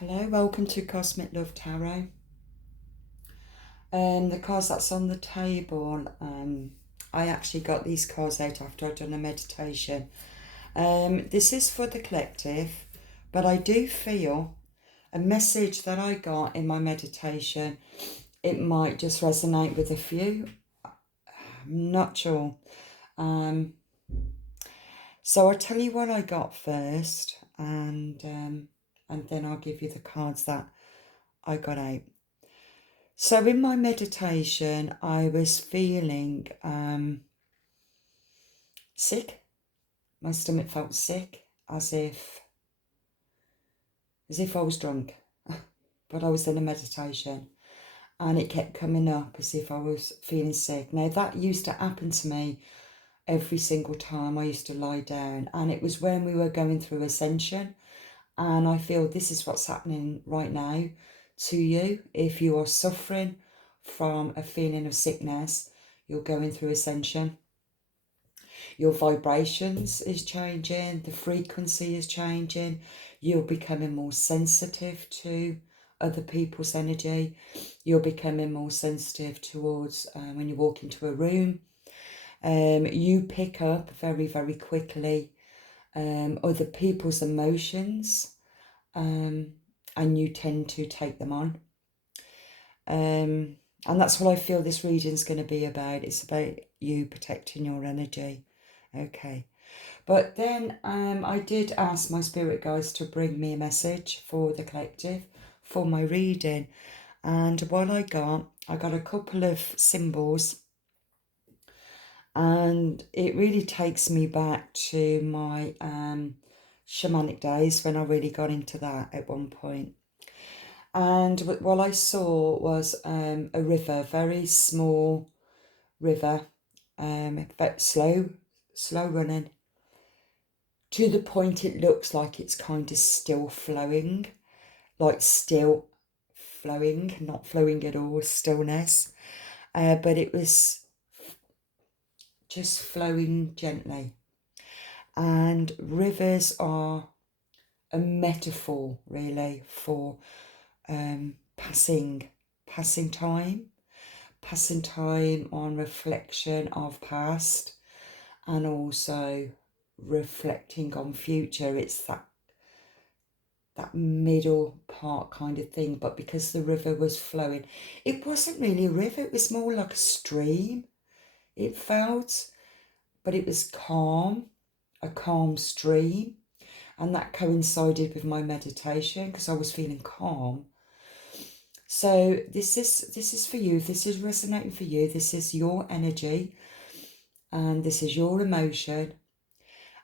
Hello, welcome to Cosmic Love Tarot. The cards that's on the table, I actually got these cards out after I'd done a meditation. This is for the collective, but I do feel a message that I got in my meditation, it might just resonate with a few. I'm not sure. So I'll tell you what I got first, and then I'll give you the cards that I got out. So in my meditation, I was feeling sick. My stomach felt sick, as if I was drunk, but I was in a meditation, and it kept coming up as if I was feeling sick. Now that used to happen to me every single time I used to lie down, and it was when we were going through ascension, and I feel this is what's happening right now to you. If you are suffering from a feeling of sickness, you're going through ascension. Your vibrations is changing, the frequency is changing, you're becoming more sensitive to other people's energy, you're becoming more sensitive towards when you walk into a room. You pick up very, very quickly other people's emotions, and you tend to take them on. And that's what I feel this reading's going to be about. It's about you protecting your energy. Okay. But then I did ask my spirit guides to bring me a message for the collective for my reading. And what I got a couple of symbols. And it really takes me back to my shamanic days when I really got into that at one point. And what I saw was a river, very small river, slow running, to the point it looks like it's kind of still flowing, not flowing at all, stillness. But it was just flowing gently. And rivers are a metaphor, really, for passing time on reflection of past, and also reflecting on future. It's that middle part kind of thing. But because the river was flowing, it wasn't really a river, it was more like a stream, it felt, but it was calm, a calm stream. And that coincided with my meditation because I was feeling calm. So this is for you. This is resonating for you. This is your energy, and this is your emotion.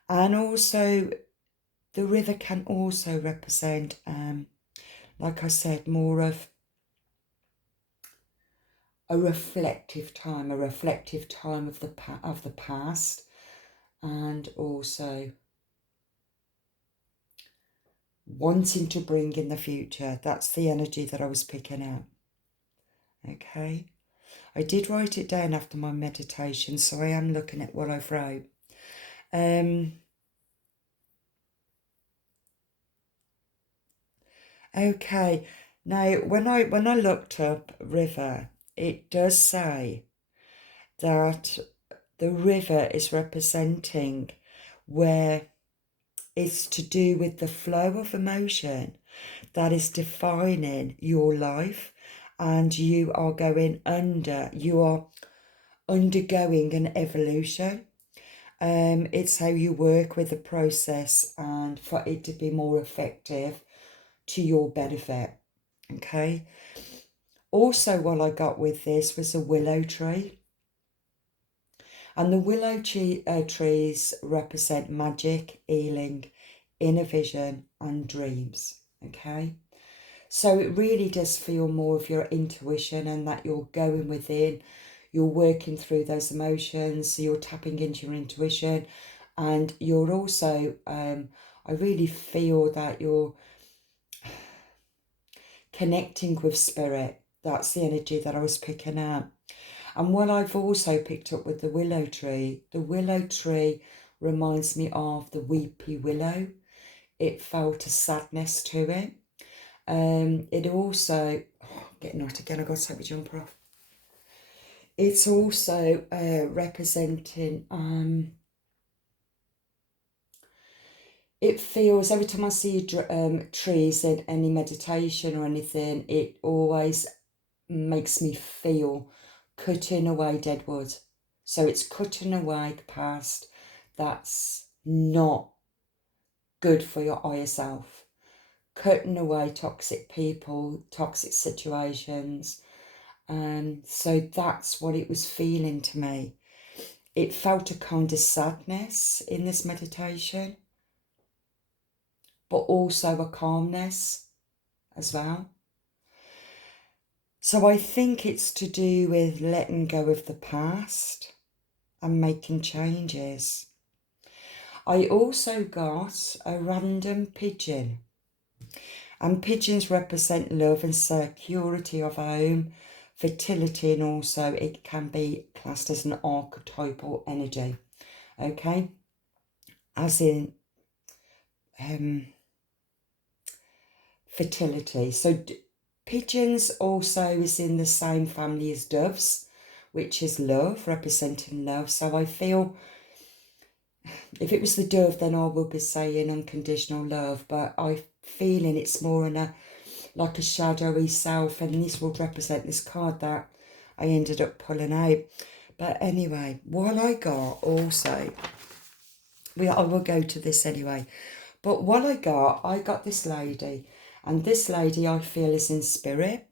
And also the river can also represent, like I said, more of a reflective time of the past, and also wanting to bring in the future. That's the energy that I was picking up. Okay. I did write it down after my meditation, so I am looking at what I've wrote. Okay. Now, when I looked up river, it does say that the river is representing where it's to do with the flow of emotion that is defining your life, and you are undergoing an evolution. It's how you work with the process, and for it to be more effective to your benefit. Okay. Also, what I got with this was a willow tree. And the trees represent magic, healing, inner vision, and dreams. Okay. So it really does feel more of your intuition, and that you're going within, you're working through those emotions, so you're tapping into your intuition, and you're also, I really feel that you're connecting with spirit. That's the energy that I was picking up. And what I've also picked up with the willow tree reminds me of the weepy willow. It felt a sadness to it. It also, getting hot again, I've got to take my jumper off. It's also representing, it feels, every time I see trees in any meditation or anything, it always makes me feel cutting away dead wood. So it's cutting away the past that's not good for your higher self. Cutting away toxic people, toxic situations. So that's what it was feeling to me. It felt a kind of sadness in this meditation, but also a calmness as well. So I think it's to do with letting go of the past and making changes. I also got a random pigeon, and pigeons represent love and security of home, fertility, and also it can be classed as an archetypal energy, okay, as in fertility. So pigeons also is in the same family as doves, which is love, representing love. So I feel if it was the dove, then I would be saying unconditional love, but I'm feeling it's more in a like a shadowy self, and this will represent this card that I ended up pulling out. But anyway, what I got also, I will go to this anyway, but what I got this lady, and this lady I feel is in spirit,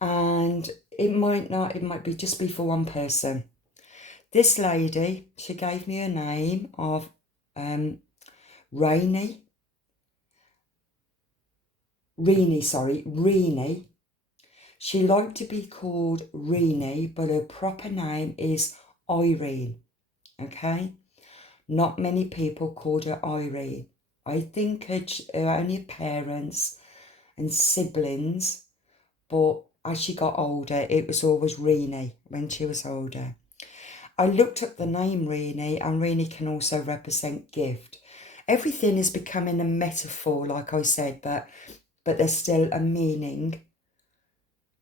and it might be just be for one person. This lady, she gave me a name of Reenie. She liked to be called Reenie, but her proper name is Irene, okay? Not many people called her Irene. I think her only parents and siblings, but as she got older, it was always Reenie when she was older. I looked up the name Reenie, and Reenie can also represent gift. Everything is becoming a metaphor, like I said, but there's still a meaning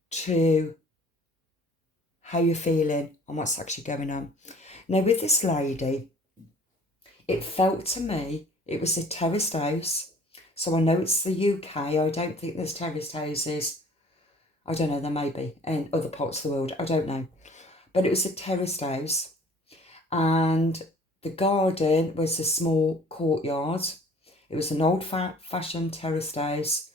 to how you're feeling and what's actually going on. Now, with this lady, it felt to me it was a terraced house. So I know it's the UK. I don't think there's terraced houses. I don't know, there may be in other parts of the world. I don't know. But it was a terraced house. And the garden was a small courtyard. It was an old-fashioned terraced house.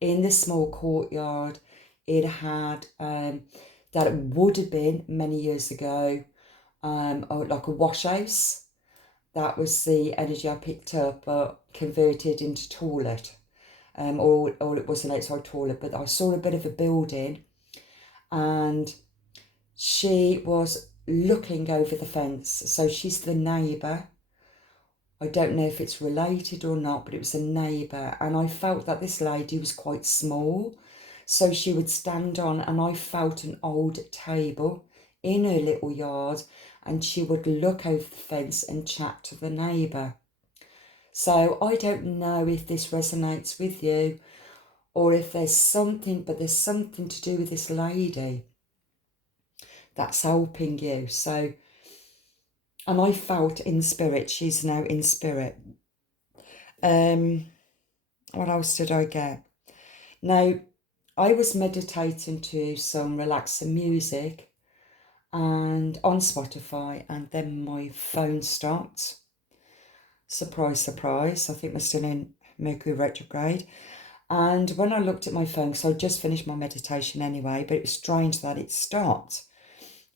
In the small courtyard, it had that would have been many years ago like a wash house. That was the energy I picked up, converted into toilet. Or it was an outside toilet, but I saw a bit of a building, and she was looking over the fence. So she's the neighbour. I don't know if it's related or not, but it was a neighbour, and I felt that this lady was quite small. So she would stand on, and I felt an old table in her little yard, and she would look over the fence and chat to the neighbour. So I don't know if this resonates with you, or if there's something to do with this lady that's helping you. So, and I felt in spirit, she's now in spirit. What else did I get? Now, I was meditating to some relaxing music and on Spotify, and then my phone stopped. Surprise, surprise. I think we're still in Mercury retrograde. And when I looked at my phone, because I just finished my meditation anyway, but it was strange that it stopped.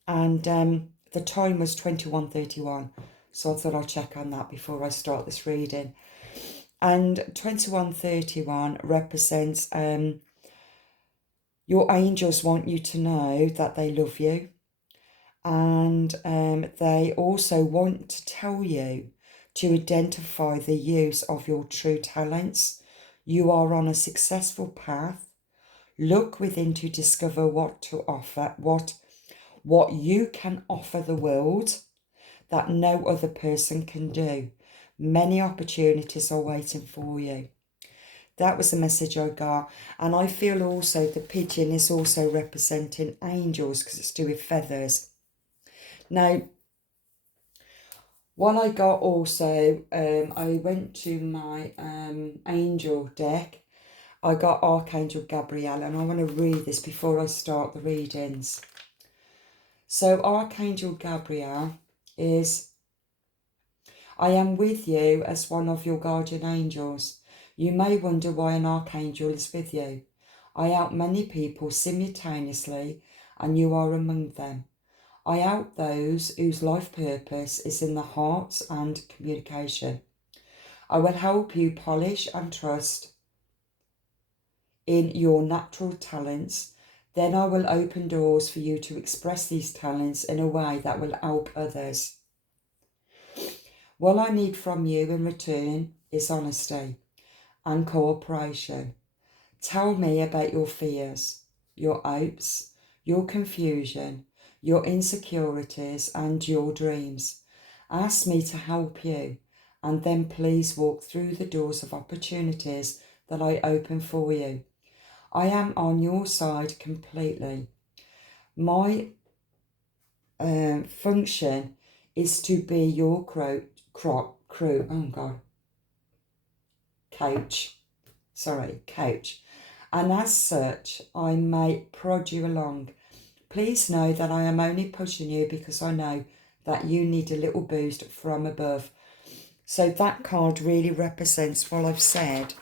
And the time was 21:31. So I thought I'll check on that before I start this reading. And 21:31 represents your angels want you to know that they love you. And they also want to tell you to identify the use of your true talents. You are on a successful path. Look within to discover what to offer, what you can offer the world that no other person can do. Many opportunities are waiting for you. That was the message I got. And I feel also the pigeon is also representing angels because it's to do with feathers. Now, what I got also, I went to my angel deck. I got Archangel Gabriel, and I want to read this before I start the readings. So Archangel Gabriel is, I am with you as one of your guardian angels. You may wonder why an archangel is with you. I help many people simultaneously, and you are among them. I help those whose life purpose is in the hearts and communication. I will help you polish and trust in your natural talents. Then I will open doors for you to express these talents in a way that will help others. What I need from you in return is honesty and cooperation. Tell me about your fears, your hopes, your confusion, your insecurities, and your dreams. Ask me to help you, and then please walk through the doors of opportunities that I open for you. I am on your side completely. My function is to be your coach. And as such, I may prod you along. Please know that I am only pushing you because I know that you need a little boost from above. So that card really represents what I've said,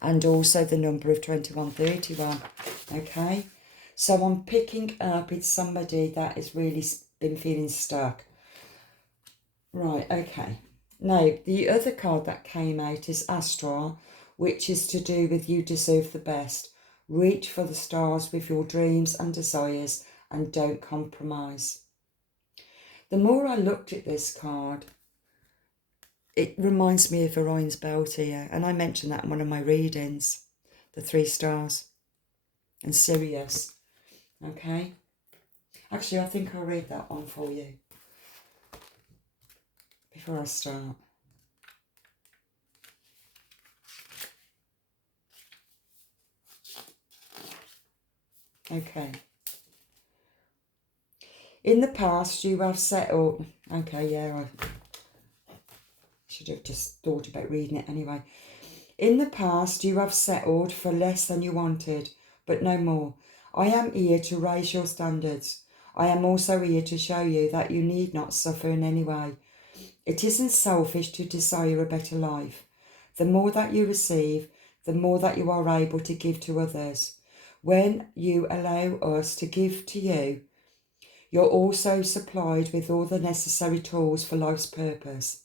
and also the number of 2131. Okay, so I'm picking up, it's somebody that has really been feeling stuck. Right, okay. Now, the other card that came out is Astra, which is to do with you deserve the best. Reach for the stars with your dreams and desires and don't compromise. The more I looked at this card, it reminds me of Orion's belt here, and I mentioned that in one of my readings, the 3 stars, and Sirius. Okay? Actually, I think I'll read that one for you before I start. Okay. In the past, you have settled... Okay, yeah, I should have just thought about reading it anyway. In the past, you have settled for less than you wanted, but no more. I am here to raise your standards. I am also here to show you that you need not suffer in any way. It isn't selfish to desire a better life. The more that you receive, the more that you are able to give to others. When you allow us to give to you, you're also supplied with all the necessary tools for life's purpose.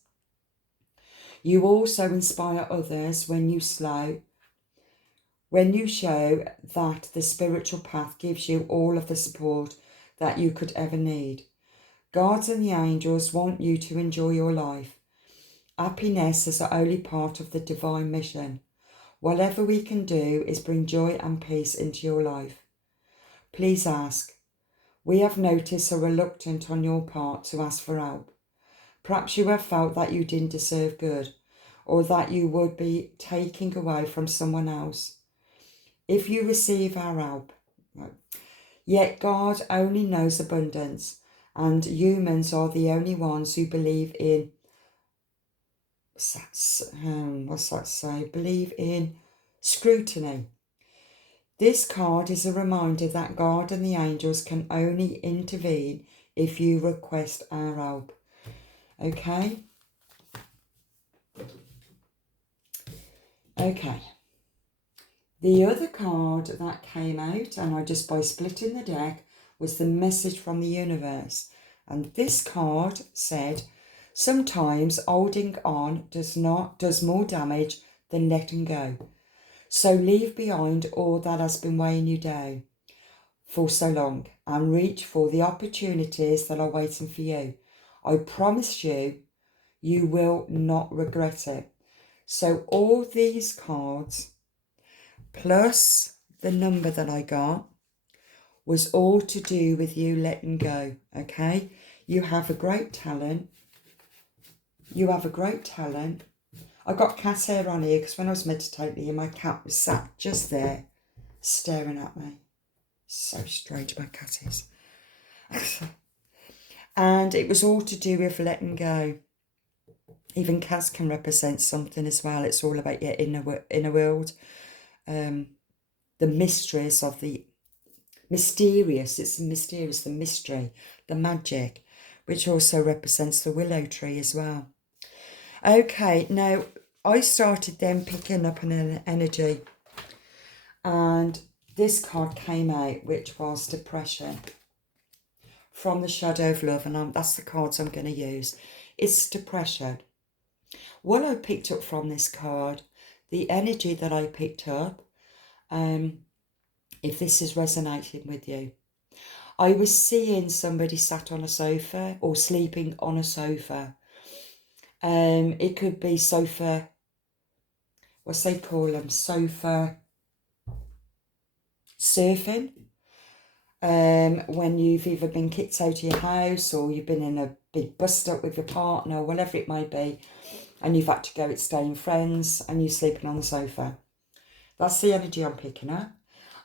You also inspire others when you show that the spiritual path gives you all of the support that you could ever need. Gods and the angels want you to enjoy your life. Happiness is the only part of the divine mission. Whatever we can do is bring joy and peace into your life. Please ask. We have noticed a reluctance on your part to ask for help. Perhaps you have felt that you didn't deserve good, or that you would be taking away from someone else. If you receive our help, yet God only knows abundance, and humans are the only ones who believe in, believe in scrutiny. This card is a reminder that God and the angels can only intervene if you request our help. Okay? Okay. The other card that came out, and I just by splitting the deck, was the message from the universe. And this card said, sometimes holding on does more damage than letting go. So leave behind all that has been weighing you down for so long and reach for the opportunities that are waiting for you. I promise you, you will not regret it. So all these cards, plus the number that I got, was all to do with you letting go, okay? You have a great talent. You have a great talent. I got cat hair on here because when I was meditating, my cat was sat just there staring at me. So strange, my cat is. And it was all to do with letting go. Even cats can represent something as well. It's all about your inner world. The mysteries of the mysterious. It's mysterious, the mystery, the magic, which also represents the willow tree as well. Okay, now I started then picking up an energy, and this card came out, which was depression from the Shadow of Love, and that's the cards I'm going to use. It's depression. What I picked up from this card, the energy that I picked up, if this is resonating with you, I was seeing somebody sat on a sofa or sleeping on a sofa. It could be sofa, what's they call them, sofa surfing. When you've either been kicked out of your house or you've been in a big bust up with your partner, whatever it may be, and you've had to go out staying friends and you're sleeping on the sofa. That's the energy I'm picking up.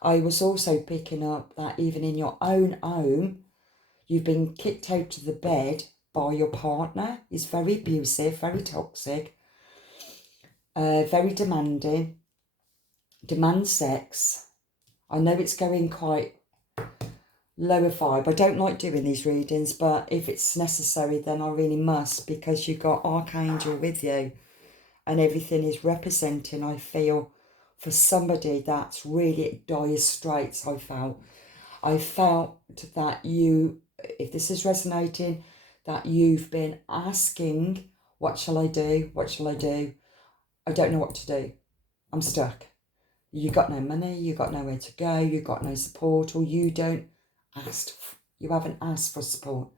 I was also picking up that even in your own home, you've been kicked out of the bed by your partner. He's very abusive, very toxic, very demanding, demands sex. I know it's going quite lower vibe. I don't like doing these readings, but if it's necessary, then I really must, because you've got Archangel with you and everything is representing, I feel, for somebody that's really at dire straits. I felt that you, if this is resonating, that you've been asking, what shall I do? What shall I do? I don't know what to do. I'm stuck. You got no money, you got nowhere to go, you got no support, or you haven't asked for support,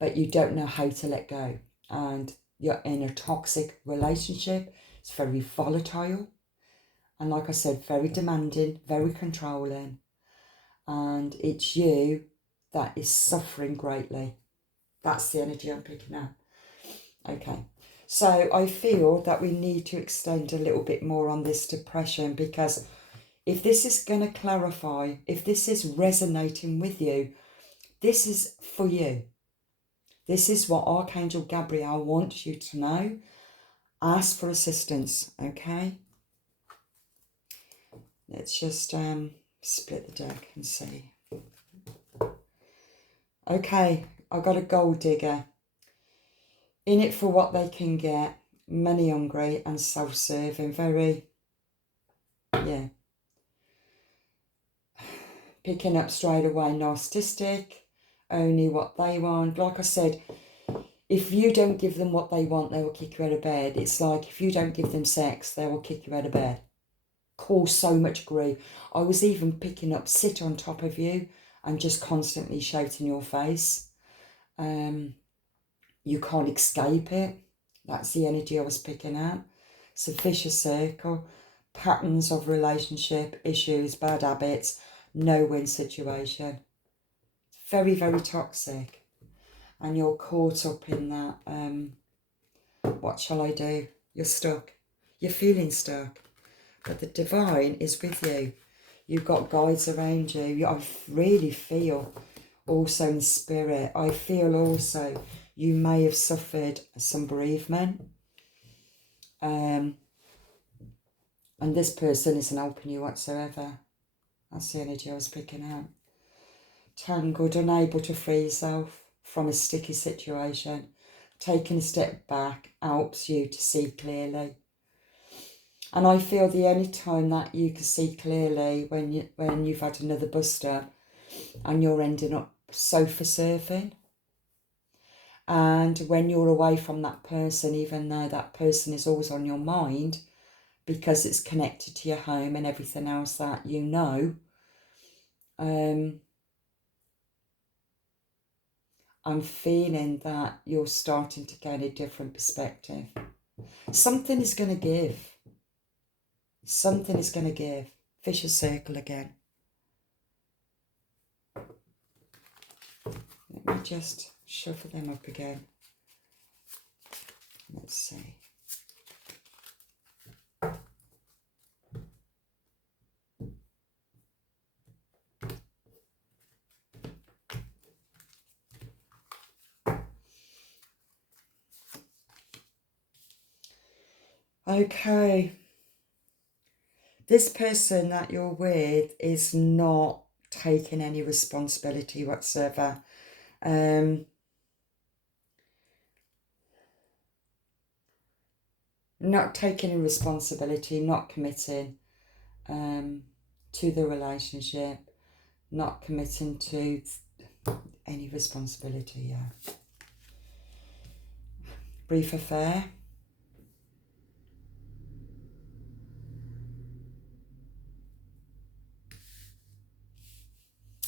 but you don't know how to let go. And you're in a toxic relationship. It's very volatile. And like I said, very demanding, very controlling. And it's you that is suffering greatly. That's the energy I'm picking up. Okay. So I feel that we need to extend a little bit more on this depression, because if this is going to clarify, if this is resonating with you, this is for you. This is what Archangel Gabriel wants you to know. Ask for assistance, okay? Let's just split the deck and see. Okay, I got a gold digger. In it for what they can get, money hungry and self-serving, very, yeah. Picking up straight away, narcissistic, only what they want. Like I said, if you don't give them what they want, they will kick you out of bed. It's like if you don't give them sex, they will kick you out of bed. Cause so much grief. I was even picking up, sit on top of you and just constantly shout in your face. You can't escape it. That's the energy I was picking up. It's a vicious circle. Patterns of relationship, issues, bad habits, no-win situation. Very, very toxic. And you're caught up in that, what shall I do? You're stuck. You're feeling stuck. But the divine is with you. You've got guides around you. I really feel also in spirit. I feel also you may have suffered some bereavement. And this person isn't helping you whatsoever. That's the energy I was picking out. Tangled, unable to free yourself from a sticky situation. Taking a step back helps you to see clearly. And I feel the only time that you can see clearly when you've had another bust-up and you're ending up sofa surfing. And when you're away from that person, even though that person is always on your mind because it's connected to your home and everything else that you know, I'm feeling that you're starting to gain a different perspective. Something is going to give. Something is going to give. Vicious circle again. Let me just shuffle them up again. Let's see. Okay. This person that you're with is not taking any responsibility whatsoever. Not taking any responsibility, not committing to the relationship, not committing to any responsibility, yeah. Brief affair.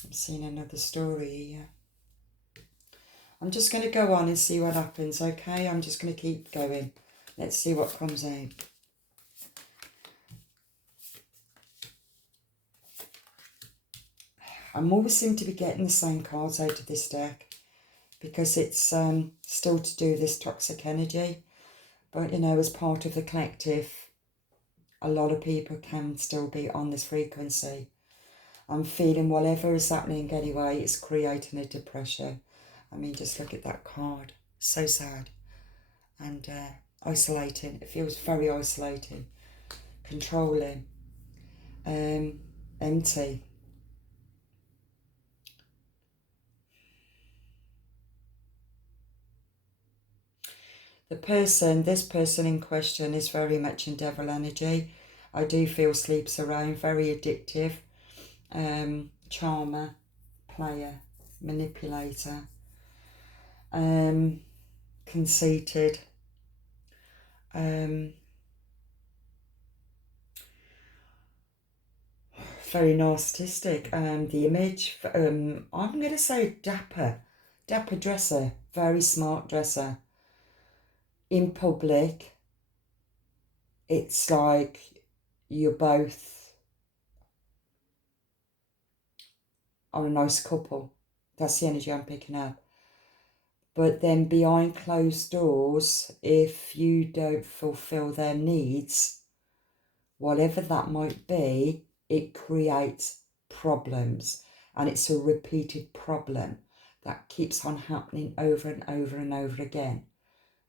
I'm seeing another story here. I'm just going to go on and see what happens, okay? I'm just going to keep going. Let's see what comes out. I'm always seem to be getting the same cards out of this deck because it's still to do with this toxic energy. But, you know, as part of the collective, a lot of people can still be on this frequency. I'm feeling whatever is happening anyway, it's creating a depression. I mean, just look at that card. So sad. And isolating. It feels very isolating. Controlling. Empty. This person in question is very much in devil energy. I do feel sleeps around, very addictive. Charmer, player, manipulator. Conceited. Very narcissistic. The image, I'm going to say dapper dresser, very smart dresser. In public, it's like you're both are a nice couple. That's the energy I'm picking up. But then behind closed doors, if you don't fulfill their needs, whatever that might be, it creates problems. And it's a repeated problem that keeps on happening over and over and over again.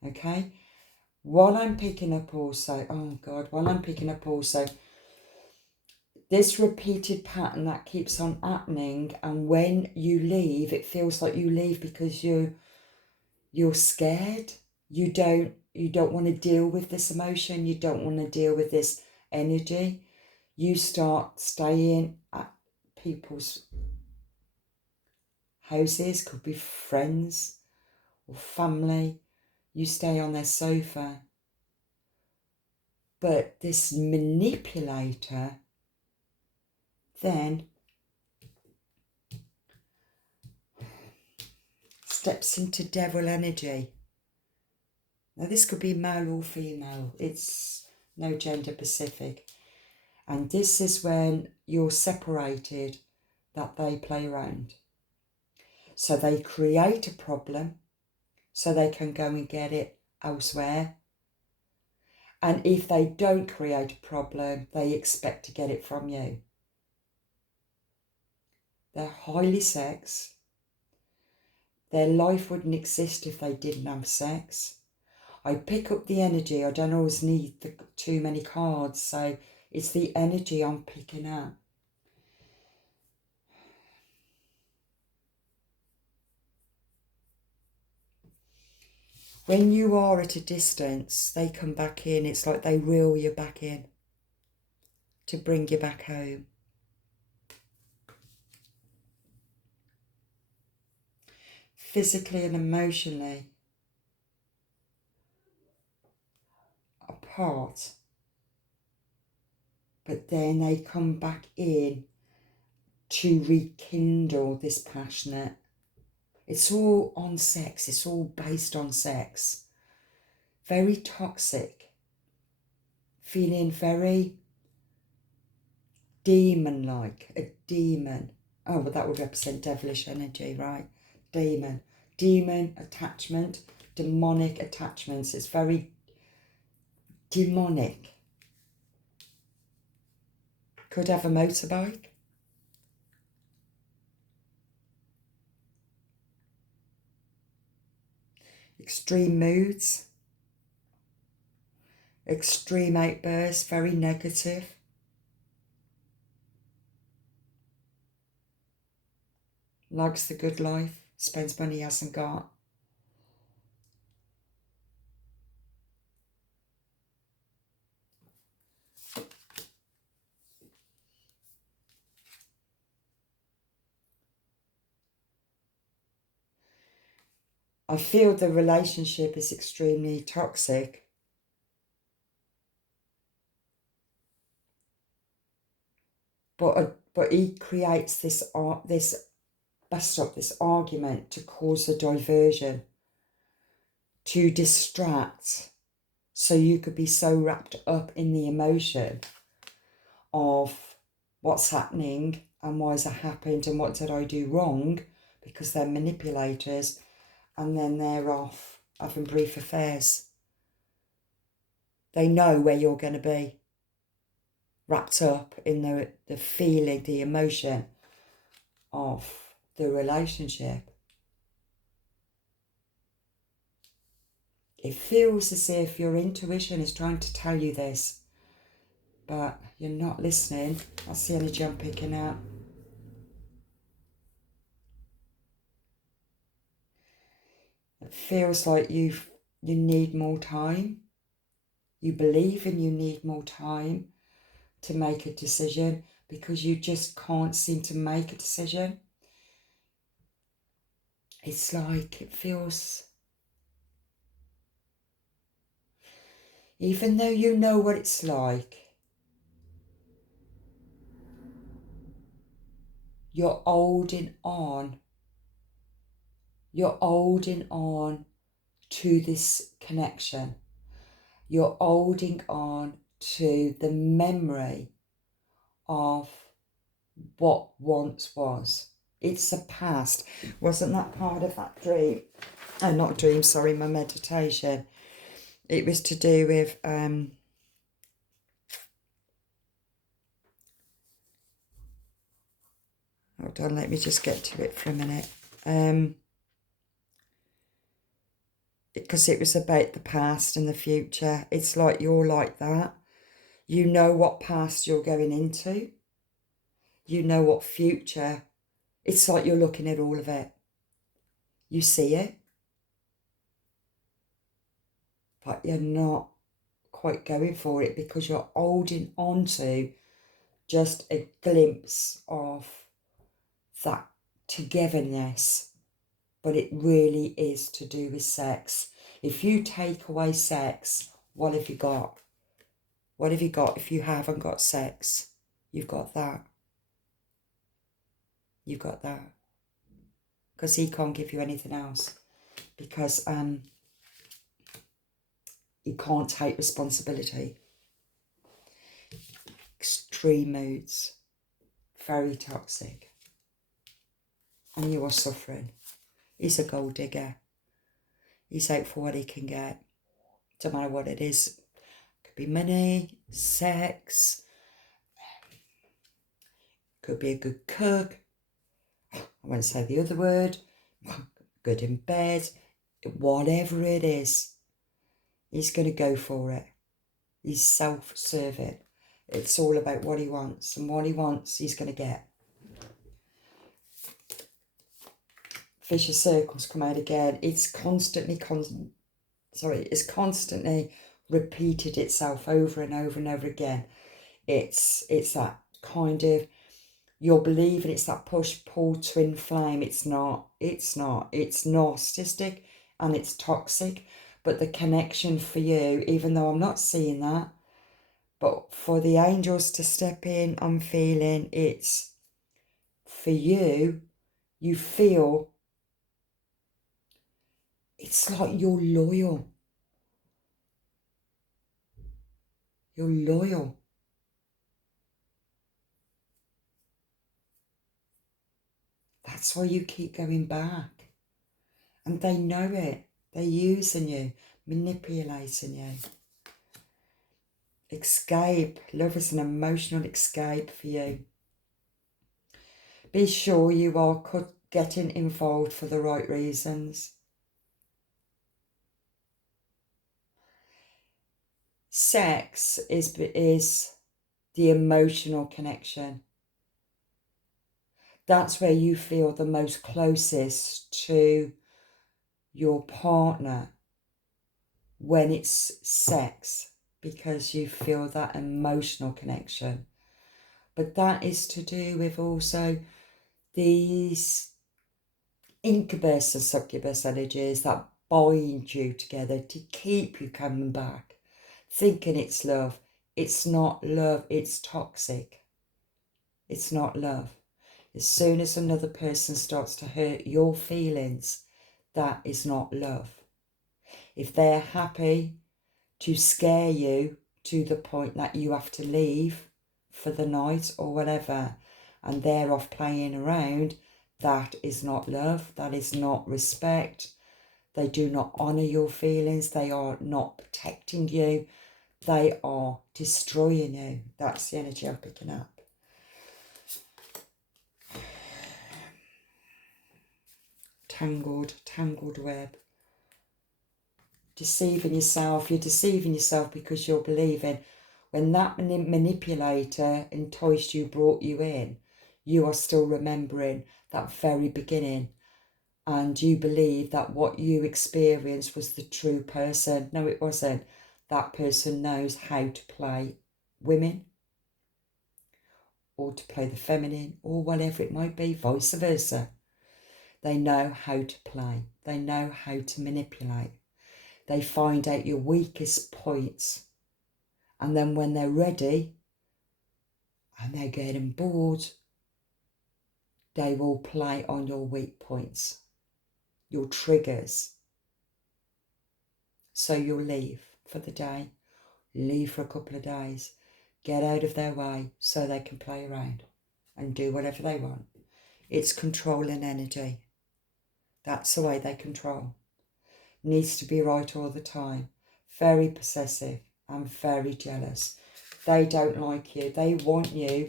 Okay? What I'm picking up also, this repeated pattern that keeps on happening, and when you leave, it feels like you leave because you're scared. You don't want to deal with this emotion. You don't want to deal with this energy. You start staying at people's houses, could be friends or family. You stay on their sofa. But this manipulator then steps into devil energy. Now this could be male or female. It's no gender specific. And this is when you're separated that they play around. So they create a problem so they can go and get it elsewhere. And if they don't create a problem, they expect to get it from you. They're highly sex. Their life wouldn't exist if they didn't have sex. I pick up the energy. I don't always need too many cards, so it's the energy I'm picking up. When you are at a distance, they come back in. It's like they reel you back in to bring you back home. Physically and emotionally apart. But then they come back in to rekindle this passionate. It's all on sex. It's all based on sex. Very toxic. Feeling very demon-like. A demon. Oh, but that would represent devilish energy, right? Demon. Demon attachment. Demonic attachments. It's very demonic. Could have a motorbike. Extreme moods. extreme outbursts, very negative. Likes the good life, spends money he hasn't got. I feel the relationship is extremely toxic. But he creates this argument to cause a diversion, to distract, so you could be so wrapped up in the emotion of what's happening and why has it happened and what did I do wrong, because they're manipulators, and then they're off having brief affairs. They know where you're going to be, wrapped up in the feeling, the emotion of the relationship. It feels as if your intuition is trying to tell you this, but you're not listening. That's the energy I'm picking up. It feels like you need more time. You believe and you need more time to make a decision, because you just can't seem to make a decision. It's like it feels, even though you know what it's like, you're holding on. You're holding on to this connection. You're holding on to the memory of what once was. It's a past. Wasn't that part of that dream? Not dream, sorry, my meditation. It was to do with hold on, let me just get to it for a minute. Because it was about the past and the future. It's like you're like that. You know what past you're going into. You know what future. It's like you're looking at all of it. You see it. But you're not quite going for it because you're holding on to just a glimpse of that togetherness. But it really is to do with sex. If you take away sex, what have you got? What have you got if you haven't got sex? You've got that. You've got that. Because he can't give you anything else. Because he can't take responsibility. Extreme moods. Very toxic. And you are suffering. He's a gold digger. He's out for what he can get. Don't matter what it is. Could be money, sex. Could be a good cook. I won't say the other word. Good in bed. Whatever it is. He's going to go for it. He's self-serving. It's all about what he wants. And what he wants, he's going to get. Vicious circles come out again. It's constantly repeated itself over and over and over again. It's that kind of, you're believing it's that push-pull twin flame. It's not. It's narcissistic and it's toxic. But the connection for you, even though I'm not seeing that, but for the angels to step in, I'm feeling it's for you. You feel it's like you're loyal. You're loyal. That's why you keep going back. And they know it. They're using you, manipulating you. Escape. Love is an emotional escape for you. Be sure you are getting involved for the right reasons. Sex is the emotional connection. That's where you feel the most closest to your partner when it's sex, because you feel that emotional connection. But that is to do with also these incubus and succubus energies that bind you together to keep you coming back, thinking it's love. It's not love, it's toxic. It's not love. As soon as another person starts to hurt your feelings, that is not love. If they're happy to scare you to the point that you have to leave for the night or whatever, and they're off playing around, that is not love. That is not respect. They do not honour your feelings. They are not protecting you. They are destroying you. That's the energy I'm picking up. Tangled web. Deceiving yourself. You're deceiving yourself because you're believing when that manipulator enticed you, brought you in, you are still remembering that very beginning, and you believe that what you experienced was the true person. No, it wasn't. That person knows how to play women, or to play the feminine, or whatever it might be, vice versa. They know how to play. They know how to manipulate. They find out your weakest points. And then when they're ready and they're getting bored, they will play on your weak points, your triggers. So you'll leave for the day, leave for a couple of days, get out of their way so they can play around and do whatever they want. It's controlling energy. That's the way they control. Needs to be right all the time. Very possessive and very jealous. They don't like you. They want you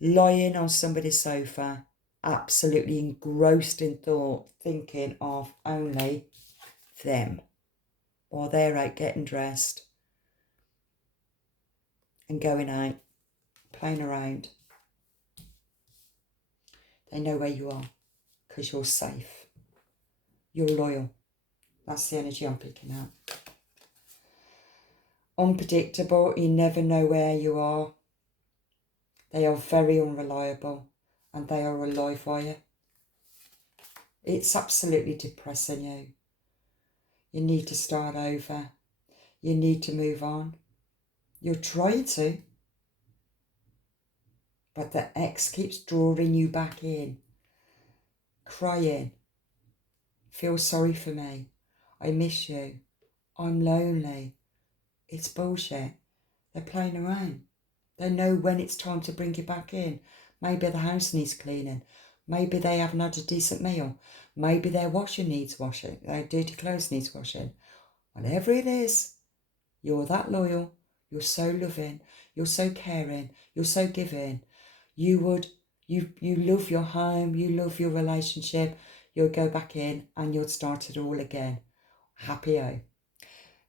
lying on somebody's sofa, absolutely engrossed in thought, thinking of only them, while they're out getting dressed and going out, playing around. They know where you are because you're safe. You're loyal. That's the energy I'm picking up. Unpredictable. You never know where you are. They are very unreliable and they are a live wire. It's absolutely depressing you. You need to start over. You need to move on. You're trying to, but the ex keeps drawing you back in, crying. Feel sorry for me. I miss you. I'm lonely. It's bullshit. They're playing around. They know when it's time to bring you back in. Maybe the house needs cleaning. Maybe they haven't had a decent meal. Maybe their washing needs washing. Their dirty clothes needs washing. Whatever it is, you're that loyal. You're so loving. You're so caring. You're so giving. You love your home. You love your relationship. You'll go back in and you'll start it all again. Happy-o.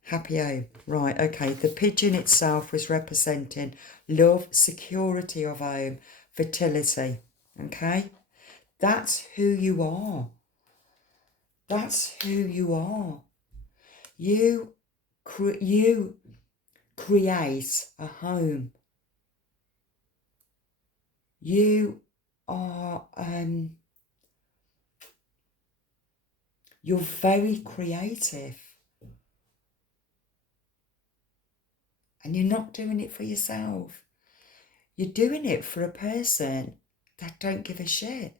Happy-o. Right, okay. The pigeon itself was representing love, security of home, fertility. Okay? That's who you are. That's who you are. You create a home. You are, you're very creative. And you're not doing it for yourself. You're doing it for a person that don't give a shit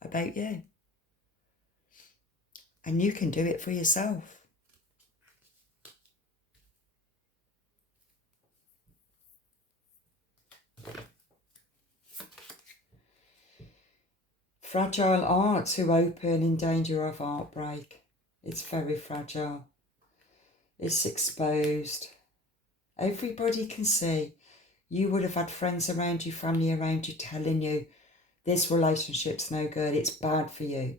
about you. And you can do it for yourself. Fragile art to open in danger of heartbreak. It's very fragile. It's exposed. Everybody can see. You would have had friends around you, family around you telling you this relationship's no good, it's bad for you.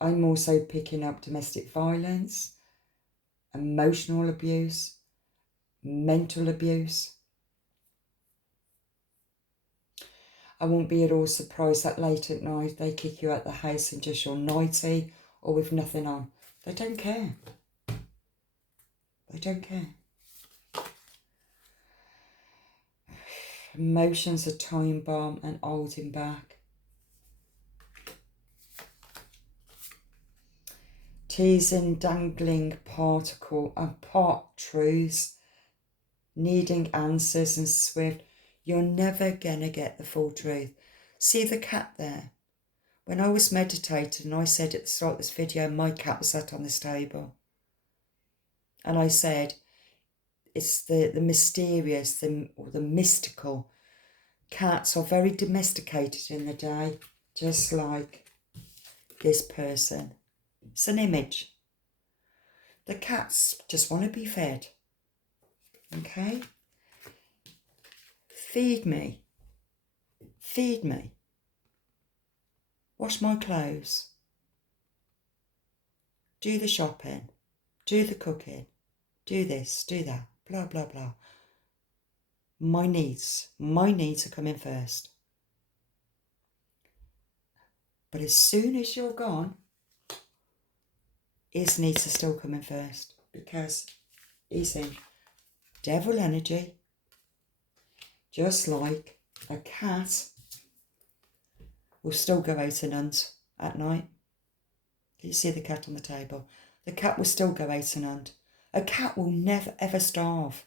I'm also picking up domestic violence. emotional abuse, mental abuse. I won't be at all surprised that late at night they kick you out the house in just your nightie or with nothing on. They don't care. They don't care. Emotions are time bomb and holding back. Teasing, dangling particle and part truths, needing answers and swift. You're never gonna get the full truth. See the cat there? When I was meditating and I said at the start of this video, my cat was sat on this table. And I said, it's the mysterious, or the mystical. Cats are very domesticated in the day, just like this person. It's an image. The cats just want to be fed. Okay? Feed me. Feed me. Wash my clothes. Do the shopping. Do the cooking. Do this, do that. Blah, blah, blah. My needs are coming first. But as soon as you're gone, his needs are still coming first, because he's in devil energy, just like a cat will still go out and hunt at night. Can you see the cat on the table? The cat will still go out and hunt. A cat will never ever starve.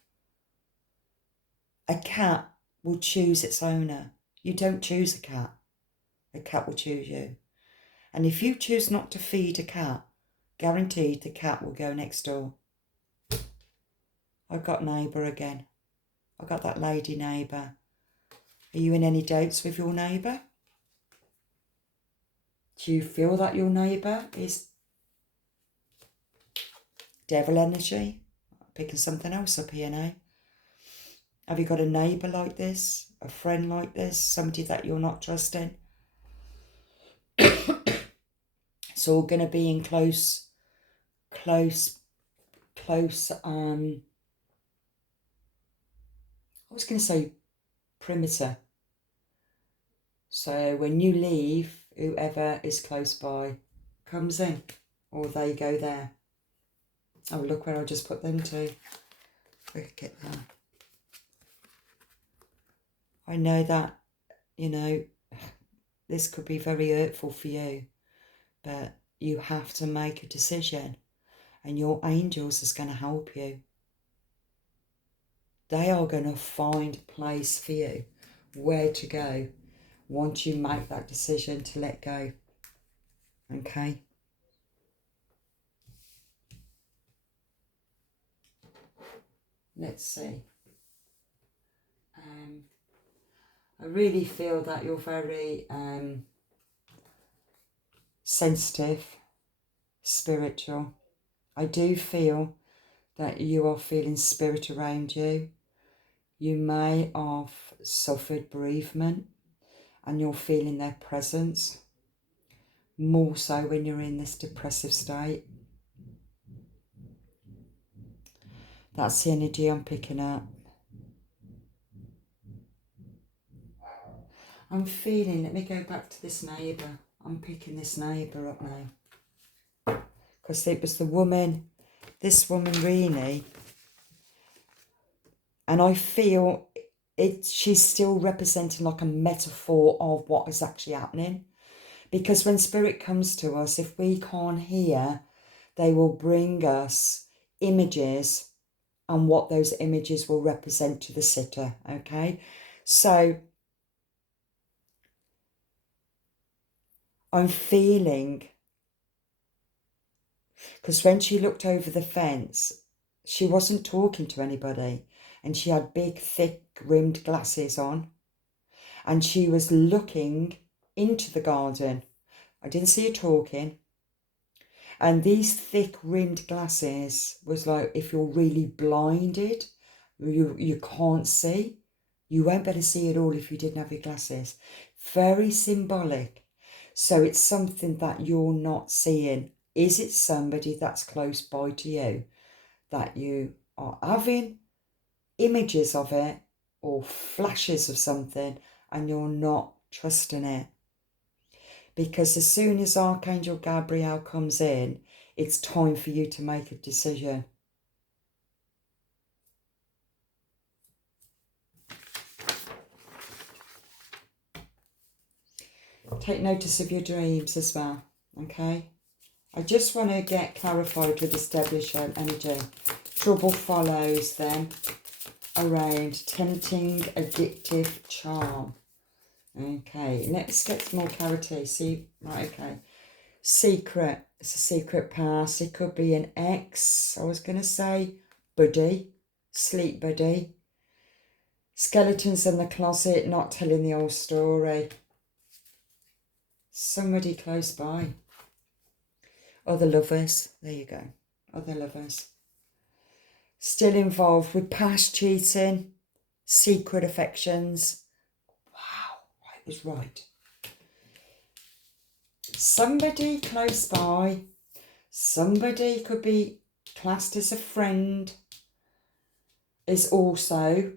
A cat will choose its owner. You don't choose a cat. A cat will choose you. And if you choose not to feed a cat, guaranteed the cat will go next door. I've got neighbour again. I've got that lady neighbour. Are you in any doubts with your neighbour? Do you feel that your neighbour is devil energy? Picking something else up here now. Have you got a neighbour like this? A friend like this? Somebody that you're not trusting? It's all going to be in close, I was going to say perimeter. So when you leave, whoever is close by comes in, or they go there. Oh, look where I just put them to. If we could get that. I know that, this could be very hurtful for you, but you have to make a decision, and your angels is going to help you. They are going to find a place for you, where to go, once you make that decision to let go. Okay? Let's see. I really feel that you're very sensitive, spiritual. I do feel that you are feeling spirit around you. You may have suffered bereavement and you're feeling their presence, more so when you're in this depressive state. That's the energy I'm picking up. I'm feeling, let me go back to this neighbour. I'm picking this neighbour up now. Because it was the woman, this woman really, and I feel she's still representing like a metaphor of what is actually happening. Because when spirit comes to us, if we can't hear, they will bring us images and what those images will represent to the sitter, okay? So I'm feeling, because when she looked over the fence, she wasn't talking to anybody, and she had big, thick, rimmed glasses on, and she was looking into the garden. I didn't see her talking. And these thick rimmed glasses was like, if you're really blinded, you can't see. You won't be able to see it all if you didn't have your glasses. Very symbolic. So it's something that you're not seeing. Is it somebody that's close by to you that you are having images of it or flashes of something and you're not trusting it. Because as soon as Archangel Gabriel comes in, it's time for you to make a decision. Take notice of your dreams as well, okay? I just want to get clarified with this Deborah energy. Trouble follows them around tempting, addictive charm. Okay, let's get some more clarity. See, right, okay. Secret. It's a secret past. It could be an ex. I was going to say buddy, sleep buddy. Skeletons in the closet, not telling the whole story. Somebody close by. Other lovers. There you go. Other lovers. Still involved with past cheating, secret affections. Wow, I was right. Somebody close by. Somebody could be classed as a friend. Is also,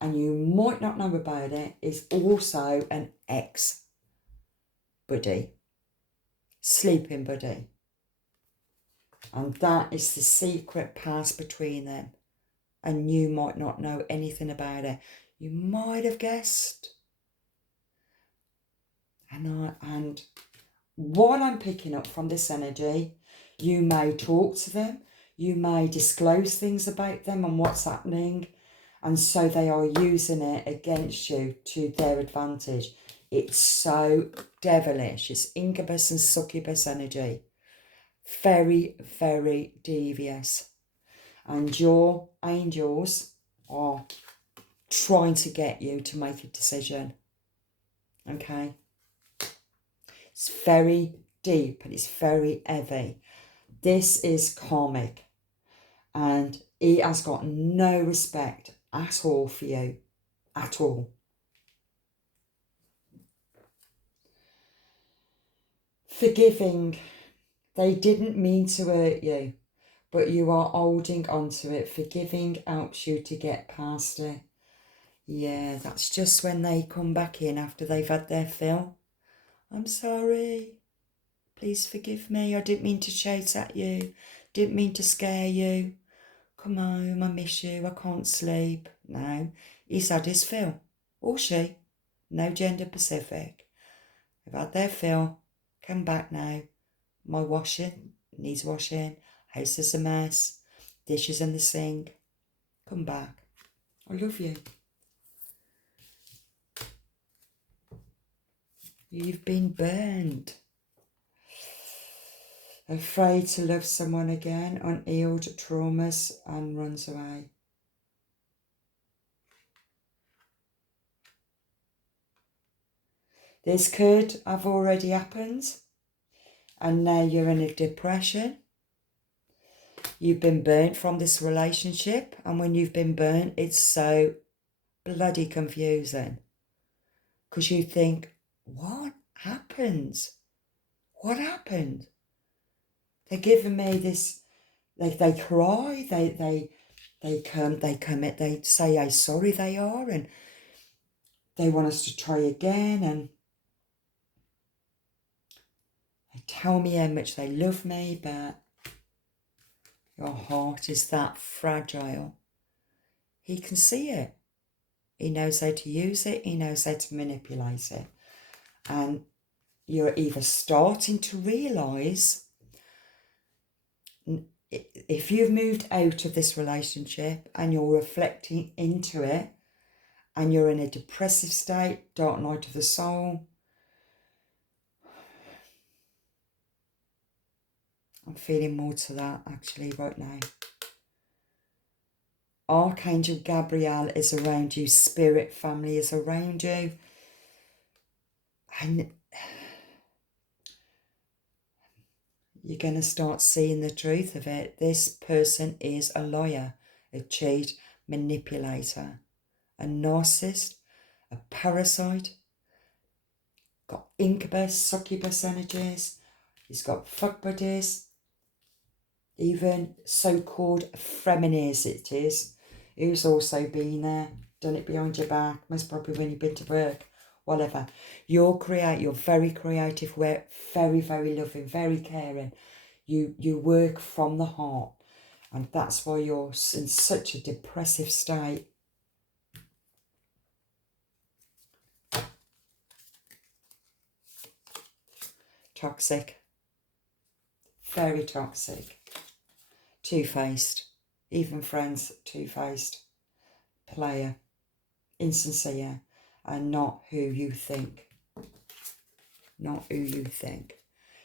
and you might not know about it, is also an ex-buddy. Sleeping buddy. And that is the secret past between them. And you might not know anything about it. You might have guessed. And what I'm picking up from this energy, you may talk to them. You may disclose things about them and what's happening. And so they are using it against you to their advantage. It's so devilish. It's incubus and succubus energy. Very, very devious. And your angels are trying to get you to make a decision. Okay? It's very deep and it's very heavy. This is karmic. And it has got no respect at all for you. At all. Forgiving. They didn't mean to hurt you, but you are holding on to it. Forgiving helps you to get past it. Yeah, that's just when they come back in after they've had their fill. I'm sorry. Please forgive me. I didn't mean to shout at you. Didn't mean to scare you. Come home, I miss you. I can't sleep. No, he's had his fill. Or she. No gender Pacific. They've had their fill. Come back now. My washing needs washing. House is a mess. Dishes in the sink. Come back. I love you. You've been burned. Afraid to love someone again. Unhealed traumas and runs away. This could have already happened. And now you're in a depression. You've been burnt from this relationship. And when you've been burnt, it's so bloody confusing. Because you think, what happened? What happened? They're giving me this, they cry, they commit, they say how sorry they are, and they want us to try again, and they tell me how much they love me, but your heart is that fragile. He can see it. He knows how to use it. He knows how to manipulate it. And you're either starting to realise, if you've moved out of this relationship and you're reflecting into it, and you're in a depressive state, dark night of the soul, I'm feeling more to that actually right now. Archangel Gabriel is around you. Spirit family is around you. And you're going to start seeing the truth of it. This person is a liar, a cheat, manipulator, a narcissist, a parasite, got incubus, succubus energies. He's got fuck buddies. even so-called feminines it is, who's also been there, done it behind your back, most probably when you've been to work, whatever. You're very creative, very, very loving, very caring. You work from the heart, and that's why you're in such a depressive state. Toxic. Very toxic. Two-faced. Even friends, two-faced. Player. Insincere. And not who you think. Not who you think.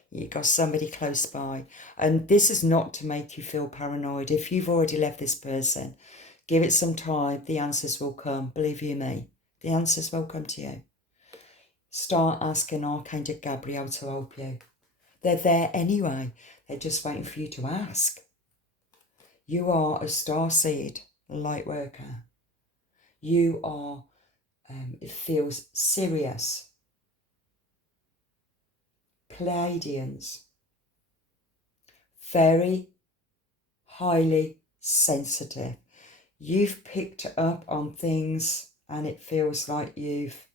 You've got somebody close by. And this is not to make you feel paranoid. If you've already left this person, give it some time. The answers will come. Believe you me. The answers will come to you. Start asking Archangel Gabriel to help you. They're there anyway. They're just waiting for you to ask. You are a starseed, light worker. You are, it feels serious. Pleiadians. Very highly sensitive. You've picked up on things and it feels like you've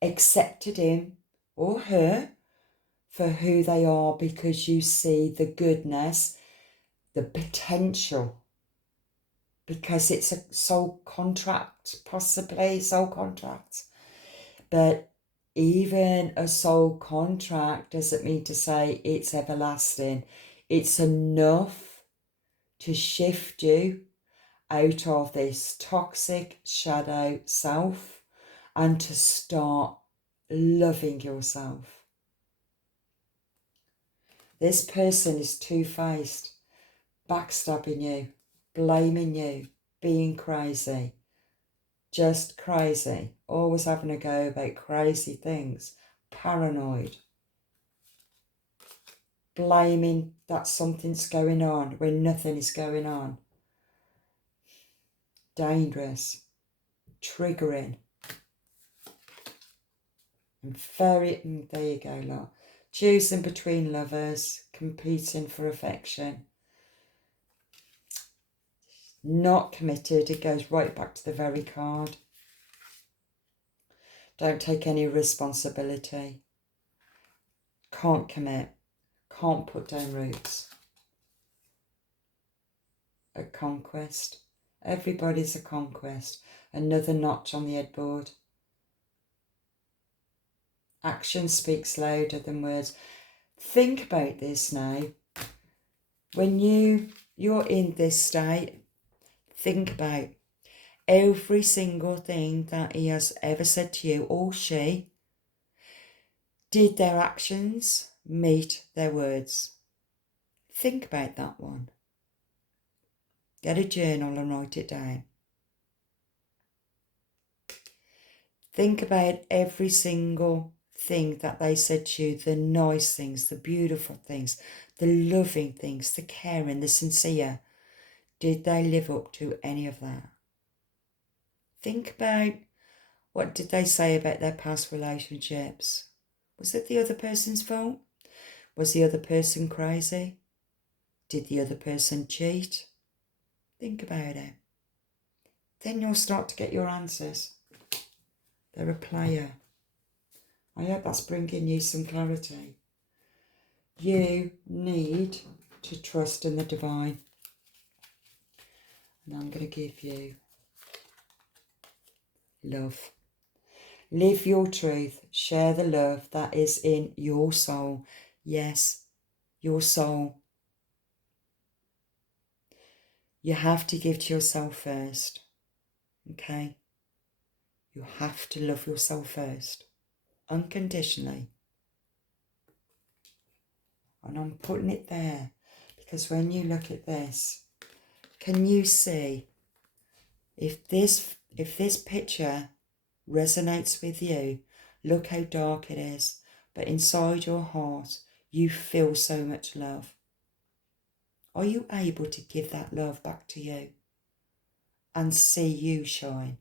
accepted him or her for who they are because you see the goodness, the potential, because it's a soul contract, possibly soul contract. But even a soul contract doesn't mean to say it's everlasting. It's enough to shift you out of this toxic shadow self and to start loving yourself. This person is two-faced, backstabbing you, blaming you, being crazy, just crazy, always having a go about crazy things, paranoid, blaming that something's going on when nothing is going on, dangerous, triggering, and very, there you go, look. Choosing between lovers, competing for affection. Not committed, it goes right back to the very card. Don't take any responsibility. Can't commit. Can't put down roots. A conquest. Everybody's a conquest. Another notch on the headboard. Action speaks louder than words. Think about this now. When you're in this state, think about every single thing that he has ever said to you, or she. Did their actions meet their words? Think about that one. Get a journal and write it down. Think about every single thing that they said to you, the nice things, the beautiful things, the loving things, the caring, the sincere. Did they live up to any of that? Think about what did they say about their past relationships. Was it the other person's fault? Was the other person crazy? Did the other person cheat? Think about it. Then you'll start to get your answers. They're a player. I hope that's bringing you some clarity. You need to trust in the divine. And I'm going to give you love. Live your truth. Share the love that is in your soul. Yes, your soul. You have to give to yourself first. Okay? You have to love yourself first. Unconditionally. And I'm putting it there because when you look at this, can you see if this picture resonates with you? Look how dark it is, but inside your heart you feel so much love. Are you able to give that love back to you and see you shine?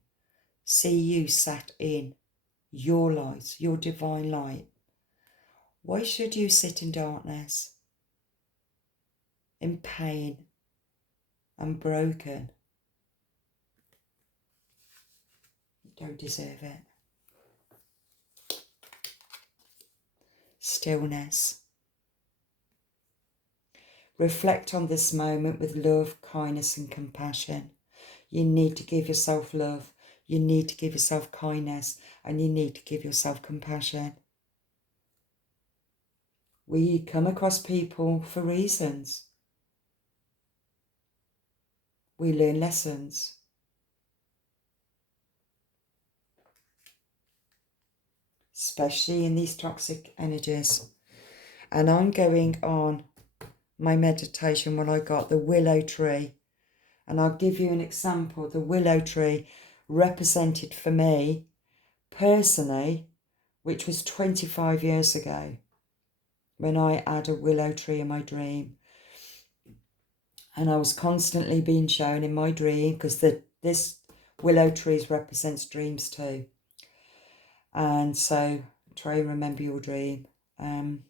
See you sat in your light, your divine light, Why should you sit in darkness, in pain and broken? You don't deserve it. Stillness. Reflect on this moment with love, kindness and compassion. You need to give yourself love. You need to give yourself kindness, and you need to give yourself compassion. We come across people for reasons. We learn lessons. Especially in these toxic energies. And I'm going on my meditation when I got the willow tree. And I'll give you an example. The willow tree represented for me, personally, which was 25 years ago, when I had a willow tree in my dream. And I was constantly being shown in my dream, because this willow tree represents dreams too. And so try and remember your dream. And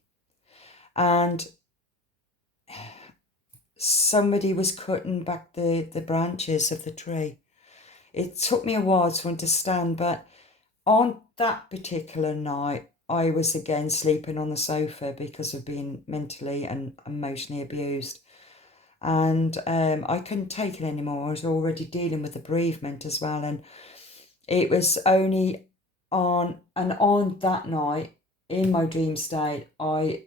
somebody was cutting back the branches of the tree. It took me a while to understand, but on that particular night, I was again sleeping on the sofa because of being mentally and emotionally abused. And I couldn't take it anymore. I was already dealing with the bereavement as well. And it was only on that night, in my dream state, I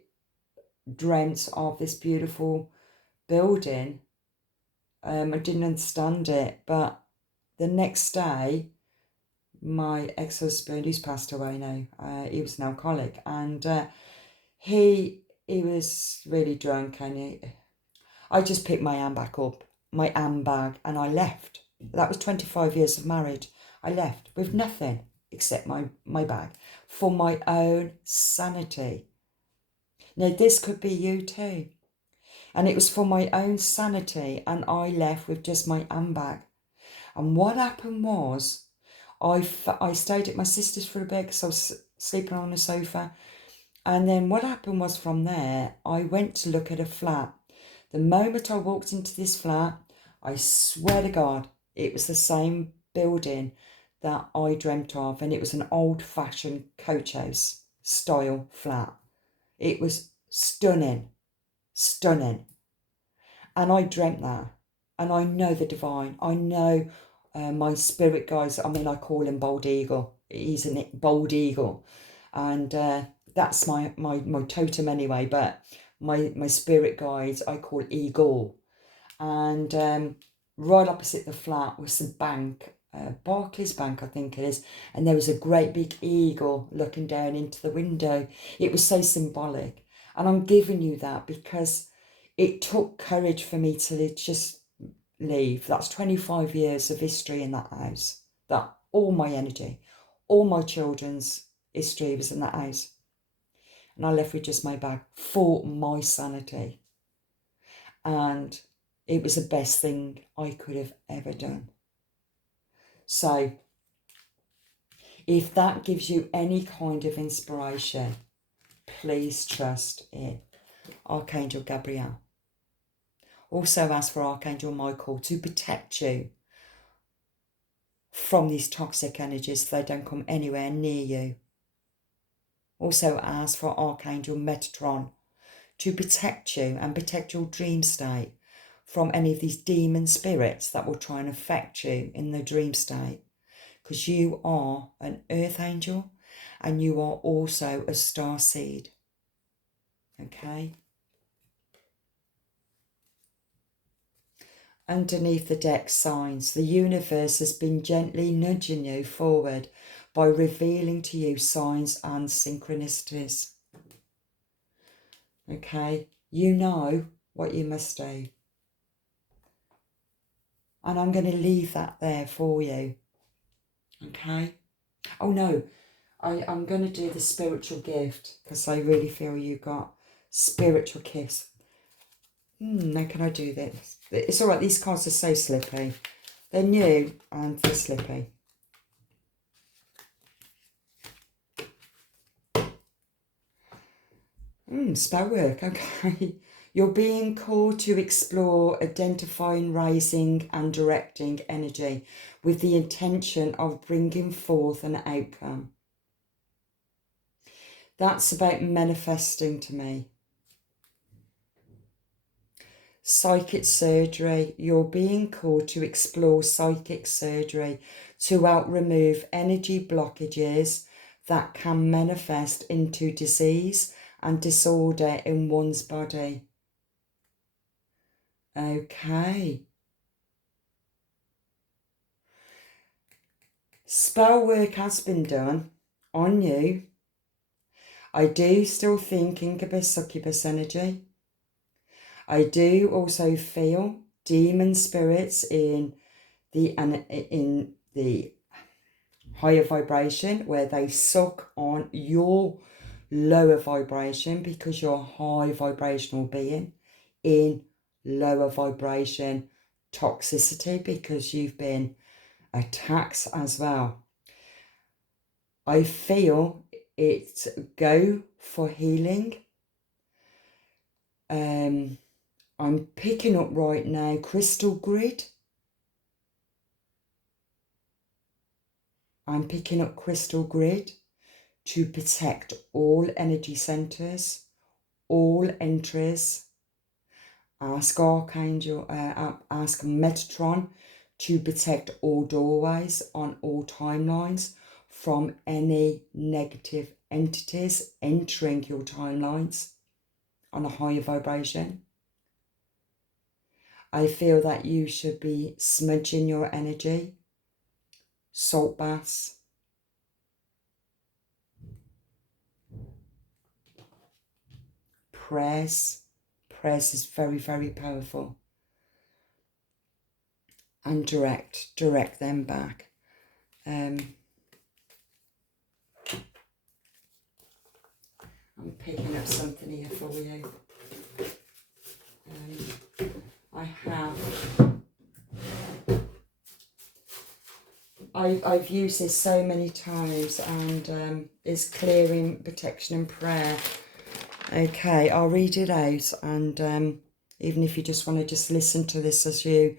dreamt of this beautiful building. I didn't understand it, but the next day, my ex-husband, who's passed away now, he was an alcoholic, and he was really drunk, and I just picked my handbag up, and I left. That was 25 years of marriage. I left with nothing except my bag, for my own sanity. Now, this could be you too. And it was for my own sanity, and I left with just my handbag. And what happened was, I stayed at my sister's for a bit because I was sleeping on the sofa. And then what happened was, from there, I went to look at a flat. The moment I walked into this flat, I swear to God, it was the same building that I dreamt of. And it was an old-fashioned coach house style flat. It was stunning. Stunning. And I dreamt that. And I know the divine. I know my spirit guides. I mean, I call him Bold Eagle. He's a Bold Eagle. And that's my totem anyway. But my spirit guides, I call Eagle. And right opposite the flat was the bank. Barclays Bank, I think it is. And there was a great big eagle looking down into the window. It was so symbolic. And I'm giving you that because it took courage for me to just leave. That's 25 years of history in that house. That all my energy, all my children's history was in that house. And I left with just my bag for my sanity. And it was the best thing I could have ever done. So if that gives you any kind of inspiration, please trust in Archangel Gabriel. Also ask for Archangel Michael to protect you from these toxic energies so they don't come anywhere near you. Also ask for Archangel Metatron to protect you and protect your dream state from any of these demon spirits that will try and affect you in the dream state. Because you are an earth angel and you are also a star seed. Okay? Underneath the deck signs, the universe has been gently nudging you forward by revealing to you signs and synchronicities. Okay? You know what you must do. And I'm going to leave that there for you. Okay? Oh no, I'm going to do the spiritual gift because I really feel you got spiritual gifts. Now can I do this? It's all right, these cards are so slippy. They're new and they're slippy. Spell work, okay. You're being called to explore identifying, raising and directing energy with the intention of bringing forth an outcome. That's about manifesting to me. Psychic surgery. You're being called to explore psychic surgery to help remove energy blockages that can manifest into disease and disorder in one's body. Okay. Spell work has been done on you. I do still think incubus, succubus energy. I do also feel demon spirits in the higher vibration where they suck on your lower vibration because you're a high vibrational being in lower vibration toxicity because you've been attacked as well. I feel it's go for healing. I'm picking up right now crystal grid. I'm picking up crystal grid to protect all energy centers, all entries. Ask Archangel, ask Metatron to protect all doorways on all timelines from any negative entities entering your timelines on a higher vibration. I feel that you should be smudging your energy, salt baths, prayers. Prayers is very, very powerful. And direct them back. I'm picking up something here for you. I've used this so many times, and it's clearing, protection and prayer. Okay, I'll read it out, and even if you just want to just listen to this as you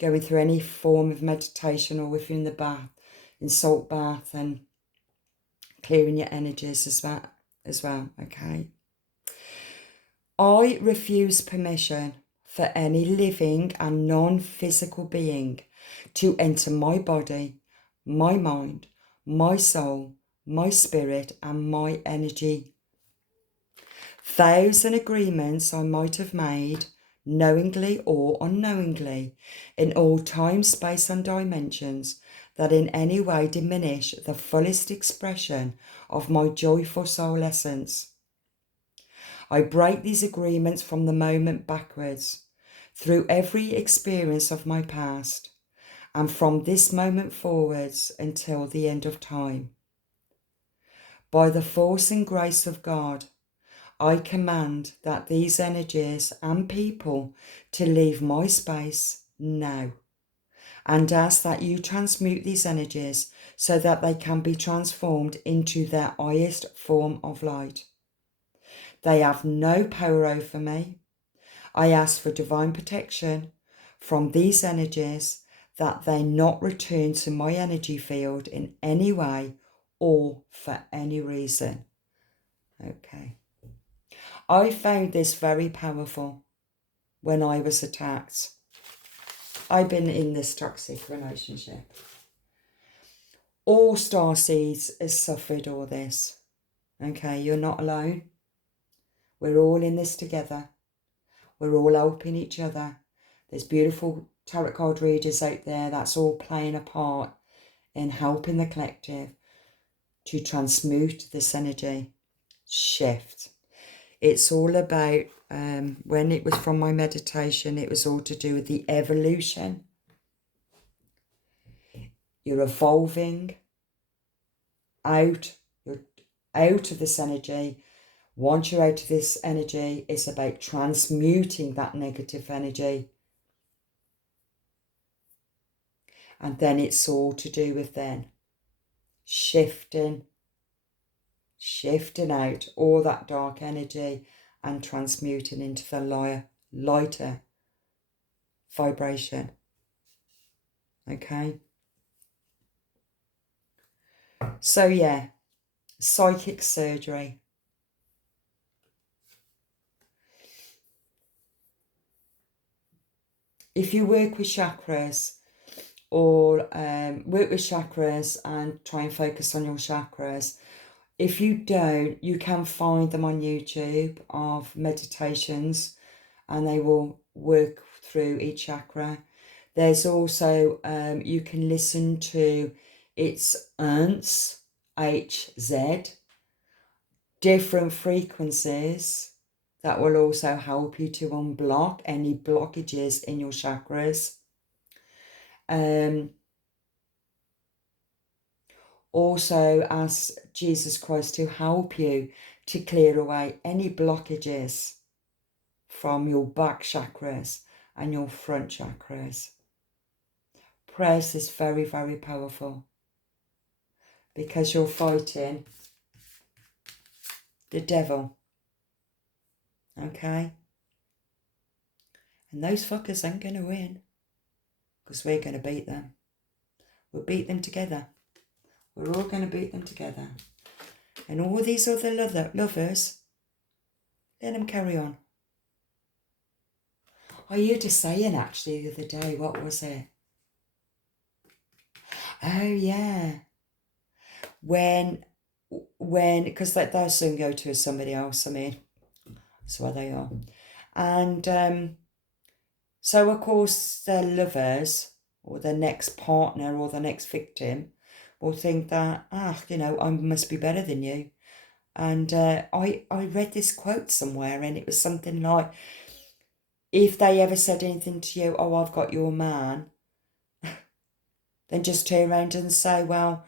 going through any form of meditation, or if you're in the bath, in salt bath, and clearing your energies as well, okay? I refuse permission for any living and non-physical being to enter my body, my mind, my soul, my spirit, and my energy. Vows and agreements I might have made, knowingly or unknowingly, in all time, space, and dimensions, that in any way diminish the fullest expression of my joyful soul essence. I break these agreements from the moment backwards, through every experience of my past, and from this moment forwards until the end of time. By the force and grace of God, I command that these energies and people to leave my space now, and ask that you transmute these energies so that they can be transformed into their highest form of light. They have no power over me. I ask for divine protection from these energies, that they not return to my energy field in any way or for any reason. Okay. I found this very powerful when I was attacked. I've been in this toxic relationship. All starseeds has suffered all this. Okay, you're not alone. We're all in this together. We're all helping each other. There's beautiful tarot card readers out there that's all playing a part in helping the collective to transmute this energy shift. It's all about, when it was from my meditation, it was all to do with the evolution. You're evolving you're out of this energy. Once you're out of this energy, it's about transmuting that negative energy. And then it's all to do with then shifting shifting out all that dark energy and transmuting into the lighter vibration. Okay? So yeah, psychic surgery. If you work with chakras, or work with chakras and try and focus on your chakras, if you don't, you can find them on YouTube of meditations, and they will work through each chakra. There's also, you can listen to, it's Ernst, HZ, different frequencies that will also help you to unblock any blockages in your chakras. Also ask Jesus Christ to help you to clear away any blockages from your back chakras and your front chakras. Prayers is very, very powerful, because you're fighting the devil. Okay? And those fuckers ain't going to win, because we're going to beat them. We'll beat them together. We're all going to beat them together. And all these other lovers, let them carry on. I heard a saying actually the other day. What was it? Oh yeah. When, because they'll soon go to somebody else. I mean, that's where they are. And so of course their lovers or their next partner or the next victim will think that, I must be better than you. And I read this quote somewhere, and it was something like, if they ever said anything to you, oh, I've got your man, then just turn around and say, well,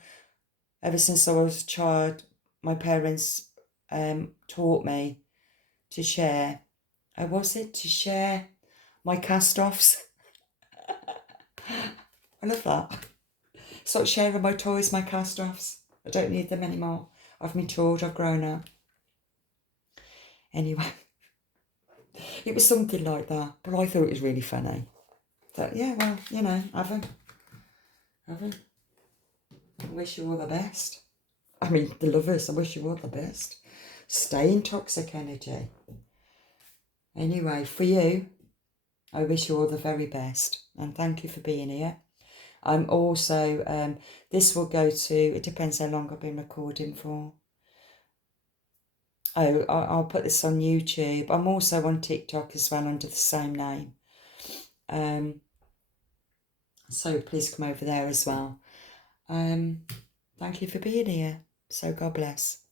ever since I was a child, my parents taught me to share. To share my cast-offs? I love that. Stop sharing my toys, my cast-offs. I don't need them anymore. I've matured, I've grown up. Anyway, it was something like that, but I thought it was really funny. But yeah, well, have them. I wish you all the best. I mean, the lovers, I wish you all the best. Stay in toxic energy. Anyway, for you, I wish you all the very best. And thank you for being here. I'm also, this will go to, it depends how long I've been recording for. Oh, I'll put this on YouTube. I'm also on TikTok as well under the same name. So please come over there as well. Thank you for being here. So God bless.